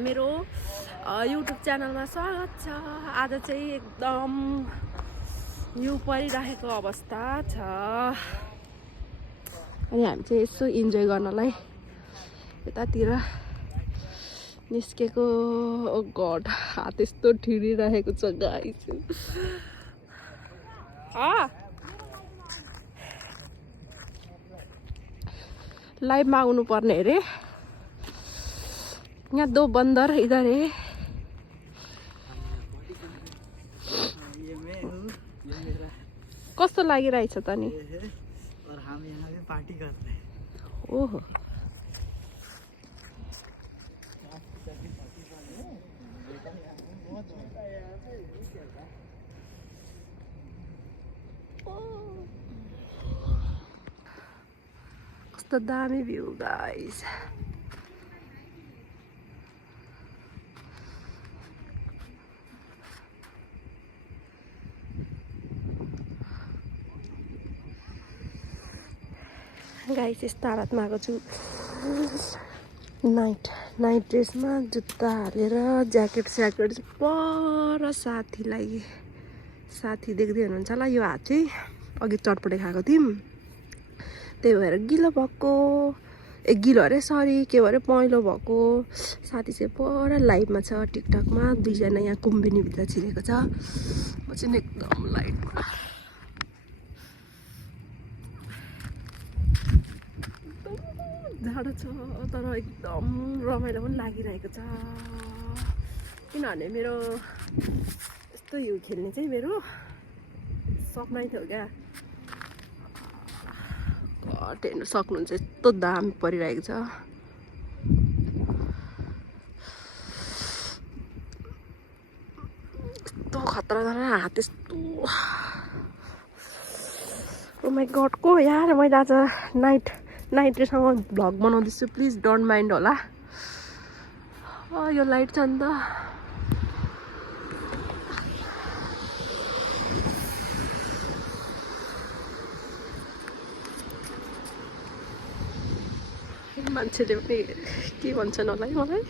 मेरो युट्युब च्यानलमा स्वागत छ। आज चाहिँ एकदम हिउँ परिरहेको अवस्था छ अनि हामी चाहिँ यसो इन्जोय गर्नलाई यतातिर निस्केको। ओ गड, हात यस्तो ठिरिरहेको छ गाइस। लाइभमा आउनु पर्ने अरे। यहाँ दो बन्दर इधर है। कस्तो लागिरहेछ त नि? और हम यहाँ भी पार्टी करते हैं। ओहो, कस्तो दामी भ्यू गाइस। गाइस यस्तो हालतमा आएको छु। नाइट ड्रेसमा जुत्ता हालेर ज्याकेट पर साथी देख्दै हुनुहुन्छ होला। यो हात चाहिँ अघि चटपटे खाएको थियौँ, त्यही भएर गिलो भएको। गिलो अरे सरी, के भरे पहेँलो भएको। साथी चाहिँ पर लाइभमा छ टिकटकमा। दुईजना यहाँ कुम्बिनीभित्र छिरेको छ। म चाहिँ एकदम लाइटमा। जाडो छ तर एकदम रमाइलो पनि लागिरहेको छ, किनभने मेरो यस्तो हिउँ खेल्ने चाहिँ मेरो सपनै थियो क्या। हेर्नु सक्नुहुन्छ यस्तो दामी परिरहेको छ। यस्तो खतरा हात यस्तो। ओ माई गड को यार, मैले आज नाइट ड्रेससँग भ्लग बनाउँदैछु, प्लिज डोन्ट माइन्ड होला। यो लाइट छ नि त। मान्छेले पनि के भन्छन् होला है मलाई।